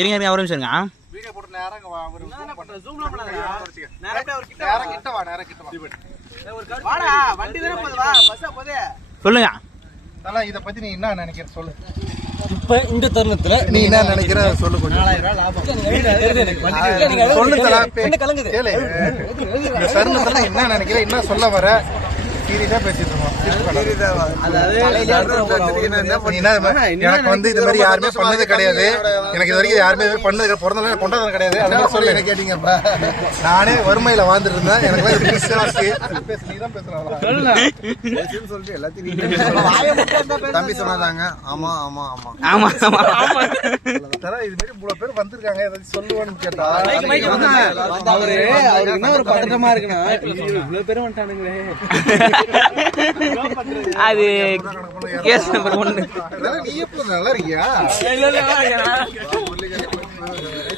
இருங்க ஒரு நிமிஷம் இருங்க. வீடியோ போட்டு நேரா ஜூம்ல பண்ணாதடா. நேரா கிட்ட வா. வாடா வண்டி தான போகுது வா பஸ்ஸா போகுது. சொல்லுங்க. தல இத பத்தி நீ என்ன நினைக்கிற சொல்லு. இப்ப இந்த தருணத்துல நீ என்ன நினைக்கிற சொல்லு கொஞ்சம். 4000 ரூபாய் லாபம். சொல்லு தல. என்ன கலங்குது? கேளு. இந்த தருணத்துல என்ன நினைக்கிற என்ன சொல்ல வர? சீரியஸா பேசிட்டு இருக்கோம். எனக்கு வந்து இது மாதிரி யாருமே பண்ணது கிடையாது. எனக்கு இது வரைக்கும் யாருமே பண்ணது பிறந்த கொண்டாடுறது கிடையாது. அதனால சொல்லு என்ன கேட்டீங்கப்பா. நானே வறுமையில வாழ்ந்துட்டு இருந்தேன். எனக்கு தம்பி சொன்னாதாங்க. ஆமா ஆமா ஆமா ஆமா இது மாதிரி இவ்வளவு பேர் வந்திருக்காங்க. ஏதாவது சொல்லுவான்னு கேட்டா அவரு என்ன ஒரு பதட்டமா இருக்குன்னா இவ்வளவு பேரும் வந்துட்டானுங்களே. அது கேஸ் நம்பர் 1. நீ எப்ப நல்லா இருக்கியா?